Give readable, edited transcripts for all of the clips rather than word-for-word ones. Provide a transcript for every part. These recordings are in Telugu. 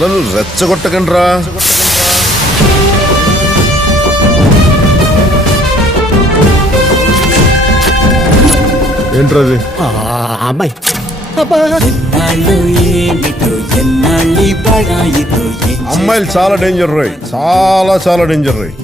నన్ను రెచ్చగొట్టకండి రా. ఏంట్రది? అమ్మాయి అమ్మాయిలు చాలా డేంజర్ రోయ్, చాలా చాలా డేంజర్ రోయ్.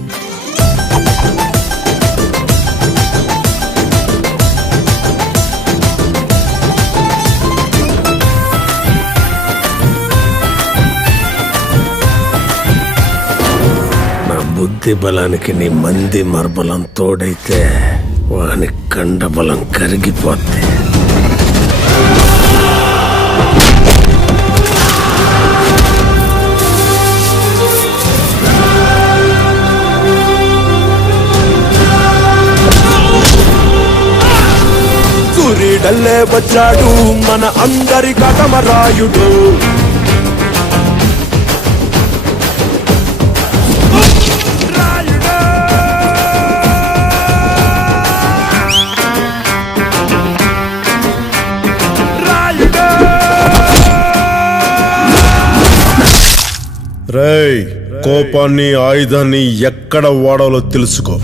నా బుద్ధి బలానికి నీ మంది మర్బలం తోడైతే వాని కండబలం కరిగిపోద్ది. సూర్యుడల్లే వచ్చాడు మన అందరి కటమరాయుడు. రేయ్, కోపాన్ని ఆయుధాన్ని ఎక్కడ వాడాలో తెలుసుకో.